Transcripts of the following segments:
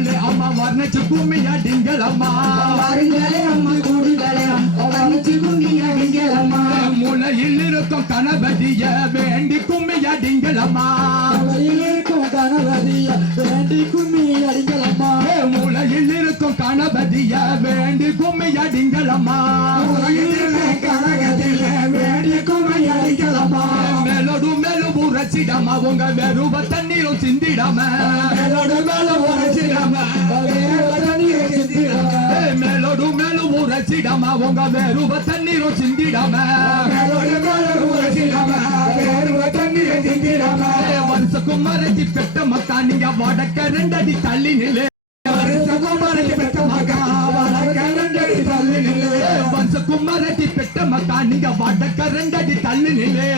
கூடுங்களே அம்மா வர்ணிச்சு கும்மி அடிங்களம்மா வாருங்களே அம்மா கூடுங்களே வர்ணிச்சு கும்மி அடிங்களம்மா மூலையில் இருக்கும் கணபதிய வேண்டி கும்மி அடிங்களம்மா மூலையில் இருக்கும் கணபதிய வேண்டி கும்மி அடிங்களம்மா மூலையில் இருக்கும் கணபதிய வேண்டி கும்மி அடிங்களம்மா கனகதில வேண்டி கும்மி அடிங்களம்மா மேலோடு மேலும் உரைச்சிடாம உங்க வெறுவ தண்ணீரும் சிந்திடாம மேலோடு மேலும் உரைச்சிடாம தண்ணீரும் சிந்திடாம மேலோடு மேலும் உரைச்சிடாம உங்க வெறுவ தண்ணீரும் சிந்திடாம மேலோடு மேலும் உரைச்சிடாம வெறுவ தண்ணீரும் சிந்திடாம வருஷக்கும் மறைச்சி பெற்ற மக்கா நீங்க வடக்க ரெண்டடி தள்ளி நிலை வருஷக்கும் மறைச்சி பெற்ற மக்கா வடக்க ரெண்டடி தள்ளி நிலை வருஷக்கும் மறைச்சி பெற்ற மக்கா நீங்க வடக்க ரெண்டடி தள்ளி நிலை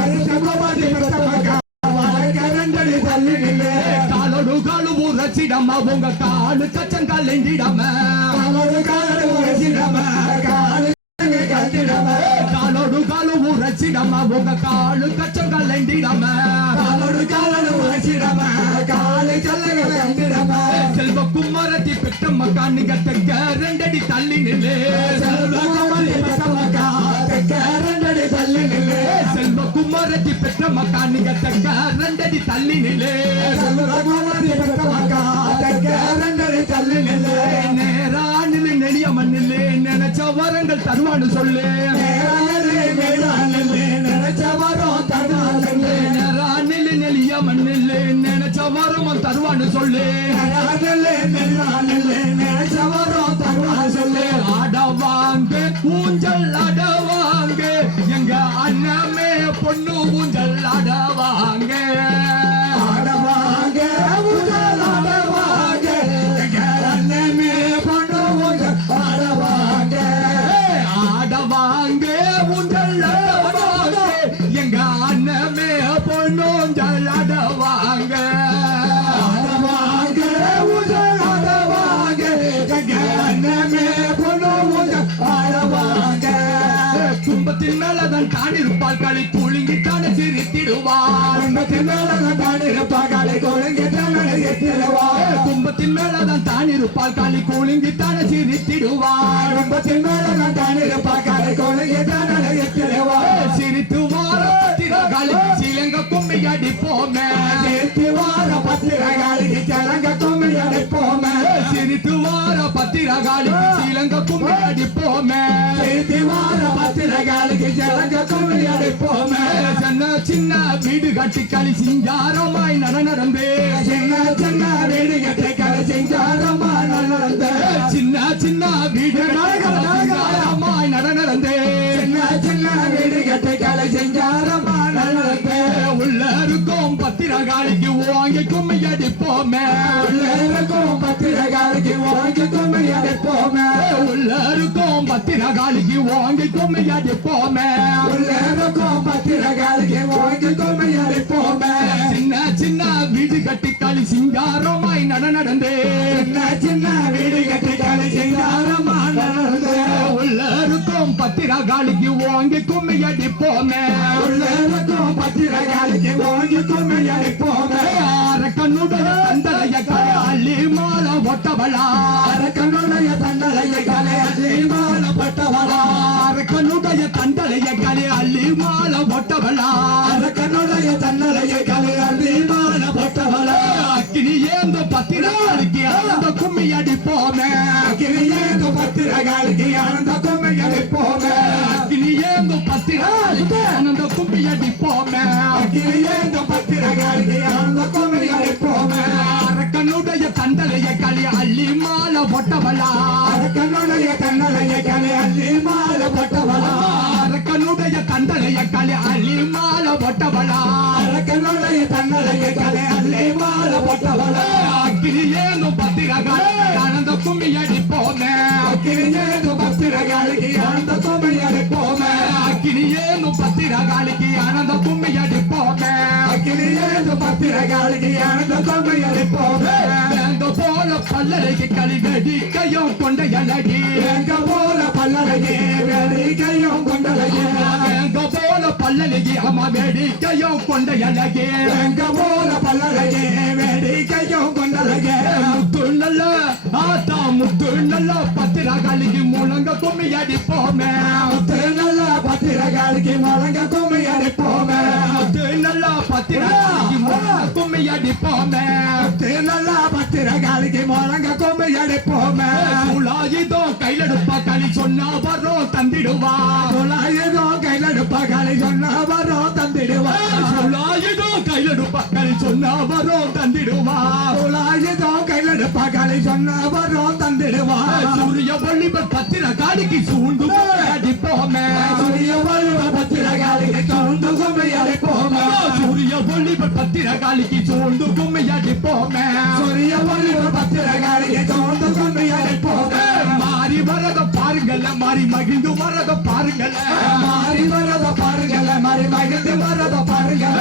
வருஷக்கும் மறைச்சி பெற்ற மக்கா வடக்க ரெண்டடி தள்ளி நிலை காலோடு காலு உரைச்சிடாம உங்க காலு கச்சங்கால் எந்திடாம காலோடு காலு உரைச்சிடாம காலு கத்திடாம காலோடு காலு உரைச்சிடாம உங்க காலு கச்சங்கால் எந்திடாம காலோடு காலு உரைச்சிடாம காலு கல்லங்க கத்திடாம செல்வ குமாரத்தி பெற்ற மக்கா நீங்க தெக்க ரெண்டடி தள்ளி நிலை செல்வ குமாரத்தி பெற்ற மக்கா தெக்க ரெண்டடி தள்ளி நிலை செல்வ குமாரத்தி பெற்ற மக்கா நீங்க தெக்க ரெண்டடி தள்ளி நிலை செல்வ குமாரத்தி பெற்ற மக்கா தெக்க ரெண்டடி தள்ளி நிலை நேரா நிலை நெளிய மண்ணிலே நினைச்ச வரங்கள் தருவான்னு சொல்லு நினைச்ச வரும் தருவானு நேரா நிலை நெளிய மண்ணிலே நினைச்ச வரமும் தருவான்னு சொல்லு நினைச்ச வரும் தருவான் சொல்லு ஆடவாங்க ஊஞ்சல் ஆடவாங்க எங்க அண்ணமே பொண்ணு ஊஞ்சல் ஆடவாங்க ஆடவாங்க ஊஞ்சல் ஆடவாங்க எங்க அண்ணமே பொண்ணு ஊஞ்சல் ஆடவாங்க ஆடவாங்க ஊஞ்சல் ஆடவாங்க எங்க அண்ணமே பொண்ணு ஊஞ்சல் ஆடவாங்க ஆடவாங்க ஊஞ்சல் ஆடவாங்க எங்க அண்ணமே பொண்ணு ஊஞ்சல் ஆடவாங்க கும்பத்தின் மேலதான் தான் இருப்பால் களி புழுங்கி தானே சிரித்திடுவார் கும்பத்தின் மேலதான் தான் இருப்பால் களி குலுங்கி தானே சிரித்திடுவார் கும்பத்தின் மேலதான் தான் இருப்பால் களி குலுங்கி தானே சிரித்திடுவார் கும்பத்தின் மேலதான் தான் இருப்பால் களி குலுங்கி தானே சிரித்திடுவார் சிரித்து வார பத்திரகாளி சிலங்க கும்மி அடிப்போமே சிரித்து வார பத்திரகாளிக்கு கிழங்க கும்மி அடிப்போமே சிரித்து வார பத்திரகாளி சிலங்க கும்மி அடிப்போமே சிரித்து வார பத்திரகாளிக்கு கிழங்க கும்மி அடிப்போமே சின்ன சின்ன வீடு கட்டி களி சிங்காரமாய் நடந்து சின்ன சின்ன வீடு கட்டி களி சிங்காரமாய் நடந்து சின்ன சின்ன வீடு சிங்காரமாய் நடந்து சின்ன சின்ன வீடு கட்டி களி சிங்காரமாய் நடந்து உள்ள இருக்கும் பத்திரகாளிக்கு வாங்கி கும்மி அடிப்போமே உள்ள இருக்கும் பத்திரகாளிக்கு வாங்கி கும்மி அடிப்போமே உள்ள இருக்கும் பத்திரகாளிக்கு வாங்கி கும்மி அடிப்போமே உள்ள இருக்கும் பத்திரகாளிக்கு வாங்கி கும்மி அடிப்போமே சின்ன சின்ன வீடு கட்டி களி சிங்காரமாய் நடந்து சின்ன சின்ன வீடு கட்டி களி சிங்காரமாய் நடந்து உள்ள இருக்கும் பத்திரகாளிக்கு வாங்கி கும்மி அடிப்போமே உள்ள இருக்கும் பத்திரகாளிக்கு வாங்கி கும்மி அடிப்போமே அரக்கனுடைய தந்தலைய அள்ளி மாலை ஒட்டவளா அரக்கனுடைய தண்டலைய கலை அள்ளி மாலை பட்டவளா அரக்கனுடைய தந்தலைய கலை அள்ளி மாலை ஒட்டவளா அரக்கனுடைய தண்டலைய கலை அள்ளி மாலை பட்டவளா அக்கினி ஏந்த பத்திரகாளிக்கு அந்த கும்மி அடிப்போமே அக்கினி ஏந்த பத்திரகாளிக்கு ஆனந்த கும்மி அடிப்போமே அக்கினி ஏந்த பத்திரகாளிக்கு ஆனந்த கும்மி அடிப்போமே அக்கினி ஏந்த பத்திரகாளிக்கு ஆனந்த கும்மி அடிப்போமே அரக்கனுடைய தண்டலைய களி அள்ளி மாலை ஒட்டவளா அரக்கனுடைய தண்டலைய கலை அள்ளி மாலை பட்டவளா அரக்கனுடைய தண்டலைய களி அள்ளி மாலை ஒட்டவளா அரக்கனுடைய தண்டலைய கலை அள்ளி மாலை பட்டவளா அக்கினி ஏந்த பத்திரகாளி ஆனந்த கும்மி அடிப்போமே அக்கினி ஏந்த பத்திரகாளிக்கு ஆனந்த கும்மி அடிப்போமே அக்கினி ஏந்த பத்திரகாளிக்கு ஆனந்த கும்மி அடிப்போமே அக்கினி ஏந்த பத்திரகாளிக்கு ஆனந்த கும்மி அடிப்போமே எங்க போல பல்லறைக்கு களி வெடிக்கையும் கொண்ட எலகி எங்க போல பல்லறைக்கு வேடிக்கையும் கொண்டலையே எங்க போல பல்லறை பல்லழகி அம்மா வேடிக்கையும் கொண்ட அழகே எங்க போல பல்லழகே வேடிக்கையும் கொண்டழகே முத்து நல்ல ஆத்தா முத்து நல்ல பத்திரகாளிக்கு முழங்க கும்மி அடிப்போமே முத்து நல்ல பத்திரகாளிக்கு முழங்க கும்மி அடிப்போமே முத்து நல்ல பத்திரகாளிக்கு முழங்க கும்மி அடிப்போமே முத்து நல்ல பத்திரகாளிக்கு முழங்க கும்மி அடிப்போமே சுலாயுதோ கையிலெடுப்பா களி சொன்னா வரும் தந்திடுவா ஏதோ கையில எடுப்பாக்களை சொன்னா வரும் தந்திடுவா சுலாயுதோ கையிலெடுப்பா களி சொன்னா வரும் தந்திடுவா ஏதோ கையில எடுப்பாக்களை சொன்னா வரும் தந்திடுவா சூரிய வள்ளிபர் பத்திரகாளிக்கு சூண்டு அடிப்போமே சூரிய வள்ளுவ பத்திரகாளிக்கு சூண்டு கும்மி அடிப்போமே சூரிய வள்ளிபர் பத்திரகாளிக்கு சூண்டு கும்மி அடிப்போமே சூரிய வள்ளுவ பத்திரகாளிக்கு சூண்டு கும்மி அடிப்போமே மாறி வரத பாருங்கல்ல மாறி மகிழ்ந்து வரத பாருங்கல்ல மாறி வரத பாருங்கள மாறி மகிழ்ந்து வரத பாருங்கள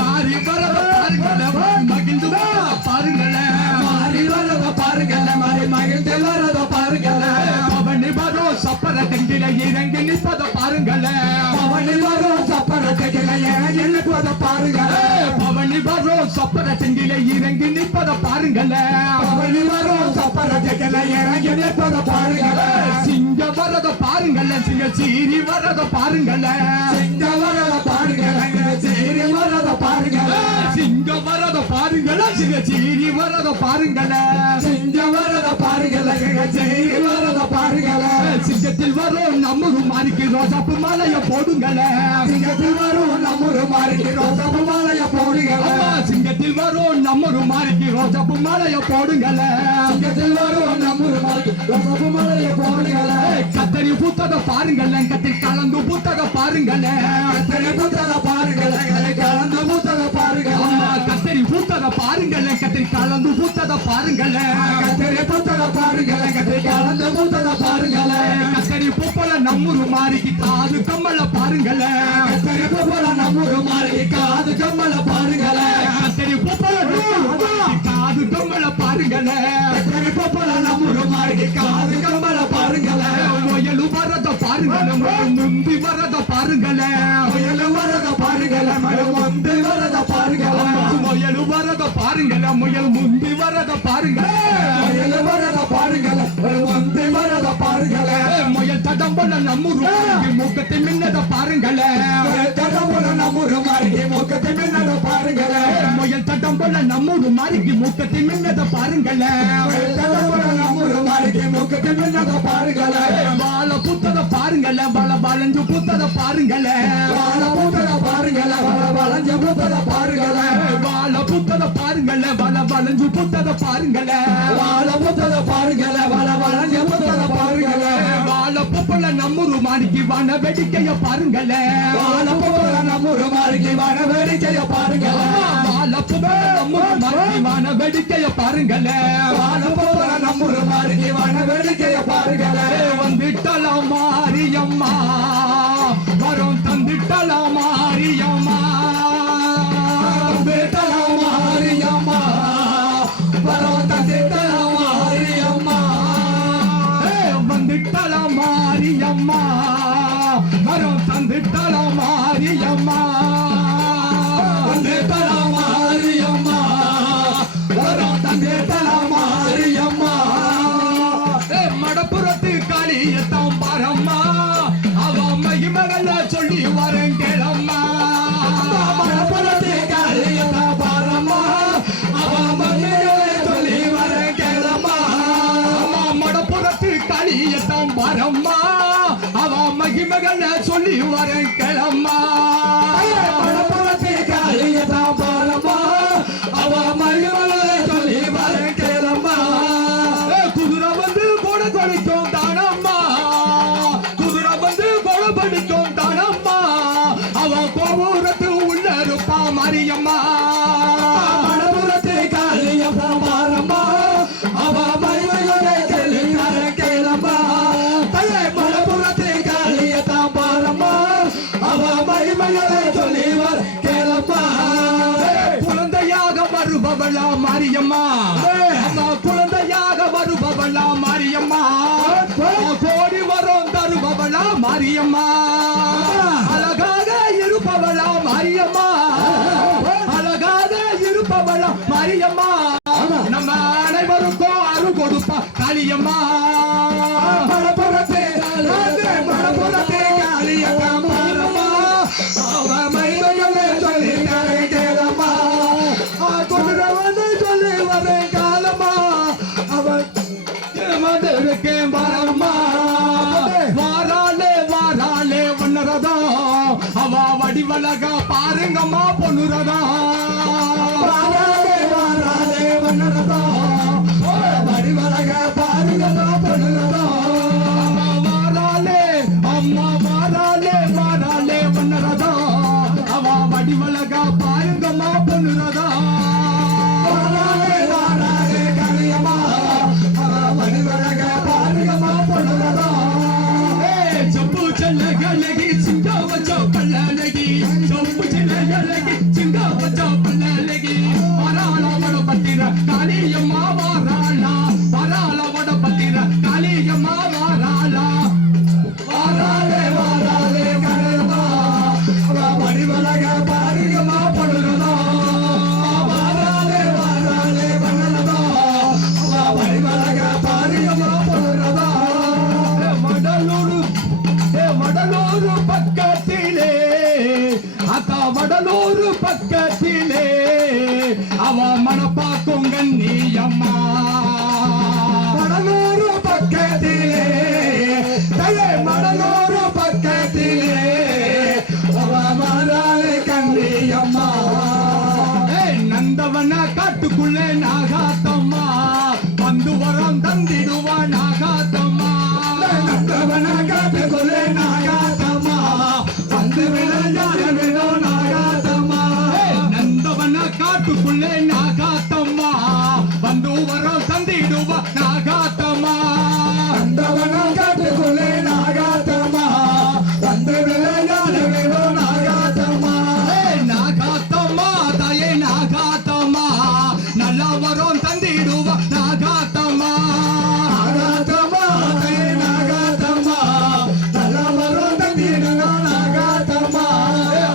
மாறி வரத பாருங்கல்ல மாறி மகிழ்ந்து வரத பாருங்கல்ல மாறி வரத பாருங்கள மாறி மகிழ்ந்து வரத பாருங்கள பவனி வரும் சப்பர தெங்கில இறங்கி நிற்பத பாருங்கல்ல பவனி வரும் சப்பரத்துக்கில எழுப்பத பாருங்கள பவனி வரும் சப்பர தெங்கில இறங்கி நிற்பத பாருங்கல்ல பவனி வரும் சப்பரத்துக்கில இறங்கி நிற்பத பாருங்கள சிங்க வரத பாருங்கல்ல சிங்க சீரி வரத பாருங்கல்ல சிங்க வரத பாருங்கள சீரி வரத பாருங்கள சிங்க வரத பாருங்கல்ல சிங்க சீரி வரத பாருங்கல்ல சிங்க வரத பாருங்கள சீரி வரத பாருங்கள சிங்கத்தில் வரும் நம்மூரு மாறிக்கு ரோசாப்பு மாலைய போடுங்கள சிங்கத்தில் வரும் நம்மூரு மாறிக்கு ரோசாப்பு மாலைய போடுங்கள சிங்கத்தில் வரும் நம்மூரு மாறிக்கு ரோசாப்பு மாலைய போடுங்கள சிங்கத்தில் வரும் நம்மூரு மாறிக்கு ரோசாப்பு மாலைய போடுங்கள கத்தரி பூத்தத பாருங்கல்ல கத்தி கலந்து பூத்தத பாருங்கல்ல கத்தரி பூத்தத பாருங்கள கலந்து பூத்தத பாருங்கள கத்தரி பூத்தத பாருங்கல்ல கத்தி கலந்து பூத்தத பாருங்கல்ல கத்தரி பூத்தத பாருங்கள கத்தி கலந்து பூத்தத பாருங்கள கத்தரி பூப்பல நம்மூரு மாறிக்கு காது கம்மல பாருங்கல்ல கத்தரி பூப்பல நம்மூரு மாறிக்கு காது கம்மல பாருங்கள கத்தரி பூப்பல காது கம்மல பாருங்கல்ல கத்தரி பூப்பல நம்மூரு மாறிக்கு காது கம்மல பாருங்கள முயலு வரத பாருங்கல்ல முந்தி வரத பாருங்கல்ல முயலு வரத பாருங்கள முந்தி வரத பாருங்கள முயலு வரத பாருங்கல்ல முயல் முந்தி வரத பாருங்க முயலு வரத பாருங்கள முந்தி வரத பாருங்கள முயல் தடம்பல நம்மூரு மூக்கத்தை மின்னத பாருங்கல்ல தடம்பல நம்மூரு மாறிக்கு மூக்கத்தை மின்னத பாருங்கள முயல் தடம்பல நம்மூரு மாறிக்கு மூக்கத்தை மின்னத பாருங்கல்ல தடம்பல நம்மூரு மாறிக்கு மூக்கத்தை மின்னத பாருங்கள வாழ பூத்தத பாருங்கல்ல பல பலஞ்சு பூத்தத பாருங்கல்ல வாழ பூத்தத பாருங்கள வளஞ்ச பூத்தத பாருங்கள வாழ பூத்தத பாருங்கல்ல பல பலஞ்சு பூத்தத பாருங்கல்ல வாழ பூத்தத பாருங்கள வளஞ்ச பூத்தத பாருங்கள வாழ பூப்பல நம்மூரு மாறிக்கு வன வெடிக்கைய பாருங்கல்ல வாழ பூப்பல நம்மூரு மாறிக்கு வன வேடிக்கைய பாருங்கள வாழ பூப்பல நம்மூரு மாறிக்கு வன வெடிக்கைய பாருங்கல்ல வாழ பூப்பல நம்மூரு மாறிக்கு வன வேடிக்கைய பாருங்கள வந்துட்டலாம் மாரியம்மா வரும் தந்துட்டலாம் மாரியம்மா வந்துட்டலாம் மாரியம்மா வரும் தந்துட்டலாம் மாரியம்மா வந்துட்டலாம் மாரியம்மா வரும் தந்துட்டலாம் மாரியம்மா வந்துட்டலாம் மாரியம்மா வரும் தந்துட்டலாம் மாரியம்மா மடப்புறத்து காளியத்தான் பாரம்மா அவ மகிமகள சொல்லி வரேன் கேளம்மா மடப்புறத்து காளியத்தான் பாரம்மா அவ மகிமகளை சொல்லி வரேன் கேளம்மா மடப்புறத்து காளியத்தான் பாரம்மா அவ மகிமகள சொல்லி வரேன் கேளம்மா மடப்புறத்து காளியத்தான் பாரம்மா அவ மகிமகளை சொல்லி வரேன் கேளம்மா குதிரை வந்து கூட கொடிக்கும் தானம்மா குதிரை வந்து கொலை படிக்கும் தானம்மா அவ கோபுரத்து உள்ள இருப்பா மாரியம்மா மடப்புறத்து காளியத்தான் பாரம்மா அவ மகிமகளை சொல்லி வரேன் கேளம்மா மடப்புறத்து காளியத்தான் பாரம்மா அவ மகிமகளை சொல்லி வரேன் கேளம்மா குழந்தையாக வருபவளா மாரியம்மா அம்மா குழந்தையாக வருபவளா மாரியம்மா கோடி வரும் தருபவளா மாரியம்மா அழகாக இருப்பவளா அவ வடிவழகா பாருங்கம்மா பொண்ணுரதா வாராதே வாராதே வண்ணரதா வடிவழக பாருங்கம்மா பொண்ணுரதா வாராலே அம்மா வாராலே வாராலே வண்ணரதா அவ வடிவழகா பாருங்கம்மா பொண்ணுரதா வாராதே வாராதே கலியம்மா வடிவழக பாருங்கம்மா பொண்ணுரதா ஜம்பு செல்லகலகி சிங்கா வச்சா பல்லலகி ஜம்பு செல்லகலகி சிங்கா வச்சா பல்லலகி வராள வட பத்திர காளியம்மா வாராளா வராள வட பத்திர காளியம்மா வாராளா வாராதே வாராதே கலியம்மா வடிவழக பாருங்கம்மா பொண்ணுரதா வாராதே வாராதே வண்ணரதா வடிவழக பாருங்கம்மா பொண்ணுரதா வடலூரு பக்கத்திலே அக்கா வடலூரு பக்கத்திலே அவ மனப்பாக்கும் கண்ணி அம்மா மடலூரு பக்கத்திலே தலை மடலூரு பக்கத்திலே மாறாளே கண்ணியம்மா நந்தவன காட்டுக்குள்ளே நாகாத்தம்மா வந்து வரம் தந்திடுவா நாகாத்தம்மா நந்தவன காட்டுக்குள்ளே நாகாத்தம்மா வந்து விளையாட விடோ நாகாத்தம்மா நந்தவன காட்டுக்குள்ளே நாகாத்தம்மா வந்து வரம் தந்திடுவா நாகாத்தம்மா நந்தவன காட்டுக்குள்ளே நாகாத்தம்மா வந்து விளையாட விடோ நாகாத்தம்மா நாகாத்தம்மா தாயே நாகாத்தம்மா நல்லா வரும் தந்திடுவா நாகாத்தம்மா நாகாத்தம்மா நாகாத்தம்மா நல்ல மரம் தந்திடுவா நாகாத்தம்மா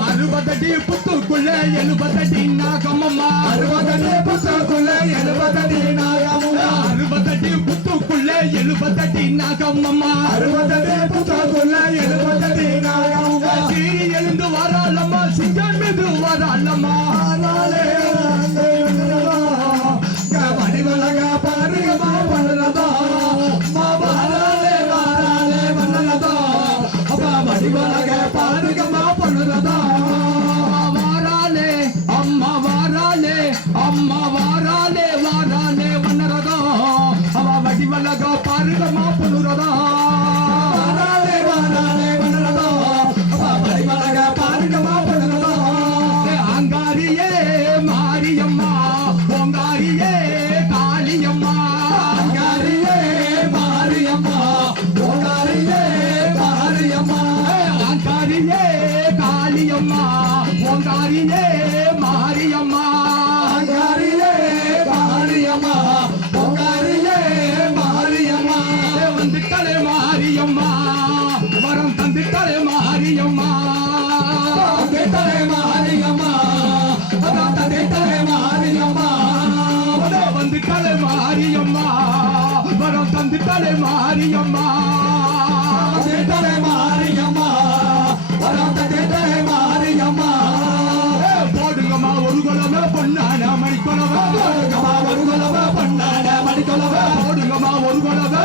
60 அடி புத்துக்குள்ளே 70 அடி நாகம்மா 60 அடி புத்துக்குள்ளே 70 அடி நாகம்மா 60 அடி புத்துக்குள்ளே 70 அடி நாகம்மா 60 அடி புத்துக்குள்ளே 70 அடி நாகம்மா சீரி எழுந்து வராளம்மா சிங்கம் மீது வராளம்மா ஆனாலே வடிவழக பாருங்கம்மா பண்ணுறதா வாராலே வாராலே பண்ணுறதா அப்பா வடிவழக பாருங்கம்மா பண்ணுறதா வாராலே அம்மா வாராலே அம்மா வாராலே வாராலே வண்ணரதா அவ வடிவழகா பாருங்கம்மா பொண்ணுரதா வாராலே வாராலே பண்ணுறதா அப்பா வடிவழக பாருங்கம்மா பண்ணுறதா அங்காரியே மாரியம்மா பொங்காரியே காளியம்மா அங்காரியே மாரியம்மா ஓங்காரியே மாரியம்மா அங்காரியே காளியம்மா பொங்காரியே மாரியம்மா அங்காரியே மாரியம்மா ஓங்காரியே மாரியம்மா வந்துட்டலே மாரியம்மா வரம் தந்துட்டலே மாரியம்மா தந்திட்டலே மாரியம்மா அதான் தந்திட்டலே மாரியம்மா வந்துட்டலே மாரியம்மா வரம் தந்துட்டலே மாரியம்மா தந்திட்டலே மாரியம்மா அதான் தந்திட்டலே மாரியம்மா போடுங்கம்மா ஒரு குலவை பொண்ணான மணிக்குலவை போடுங்கம்மா ஒரு குலவை பொண்ணான மணிக்குலவை போடுங்கம்மா ஒரு குலவை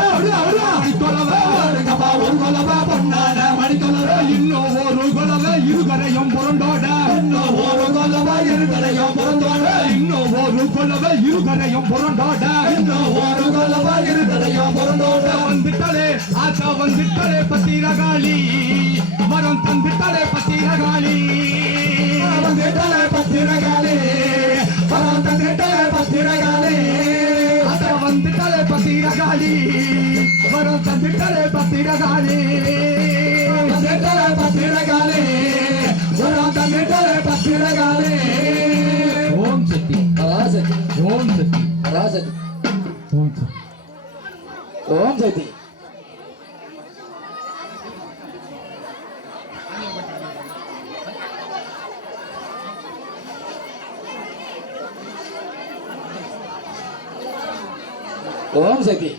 மணிக்குலவை போடுங்கம்மா ஒரு குலவை பொண்ணான மணிக்குலவை இன்னும் ஒரு குலவை இருகரையும் புரண்டோட இன்னும் ஒரு குலவை இருகரையும் பிறந்தோட இன்னும் ஒரு குலவை இருகரையும் புரண்டோட இன்னும் ஒரு குலவை இருகரையும் பிறந்தோட வந்துட்டலே ஆசா வந்துட்டலே பத்திரகாளி வரம் தந்துட்டலே பத்திரகாளி தந்திட்டலே பத்திரகாளி தந்திட்டலே பத்திரகாளி ஆசா வந்துட்டலே பத்திரகாளி வரம் தந்துட்டலே பத்திரகாளி தந்திட்டலே பத்திரகாளி தந்திட்டலே பத்திரகாளி ஓம் சக்தி பராசக்தி ஓம் சக்தி பராசக்தி ஓம் சக்தி ஓம் சக்தி ஓம் சக்தி